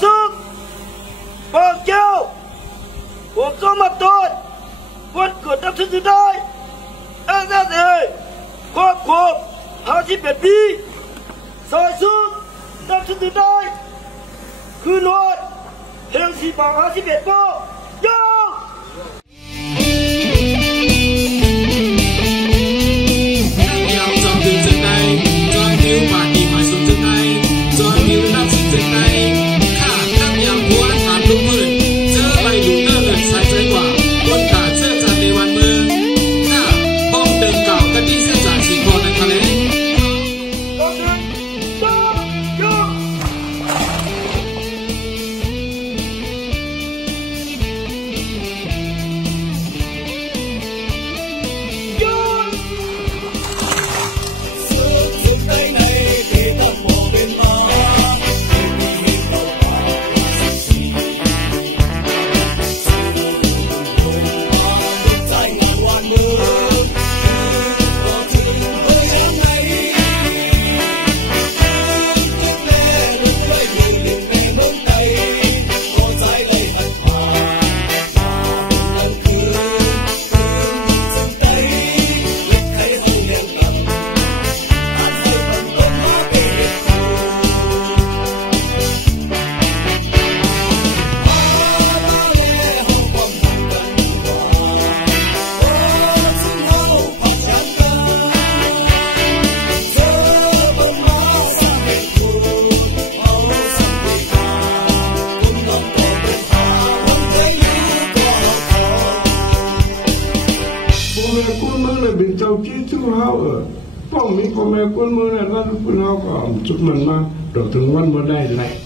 sức bằng chiêu của cơ mặt tôi quân cửa tâm sức dưới đây em ra gì khoa cuộc hai chiếc biệt bi soi sức tâm sức dưới đây cứ nói theo gì bằng hai chiếc biệt vô quân mơ là bị tàu chi thứ hao ở phòng mỹ của mẹ quân mơ là ra quân hao có chút mình mà đổ thường quân mơ đây lại